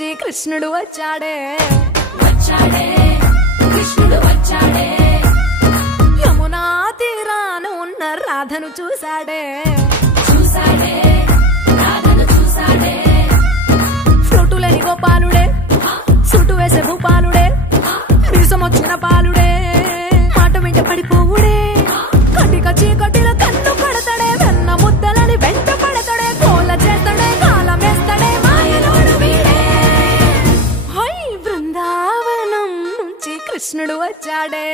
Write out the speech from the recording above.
నుంచి కృష్ణుడు వచ్చాడే కృష్ణుడు వచ్చాడే యమునా తీరాన ఉన్న రాధను చూశాడే రాధను చూశాడే ఫ్లూటులేని గోపాలుడే సుటు వేసే భూపాలుడే మీసమొచ్చిన పాలుడే మాట వెంట పడిపోవుడే కటిక చీకటిలో కన్ను పడతాడే వెన్న ముద్దలని వెంట పడతాడే కోల చేస్తాడే కాలం వేస్తాడే మాయలోడు వీడే హై బృందావనం నుంచి కృష్ణుడు వచ్చాడే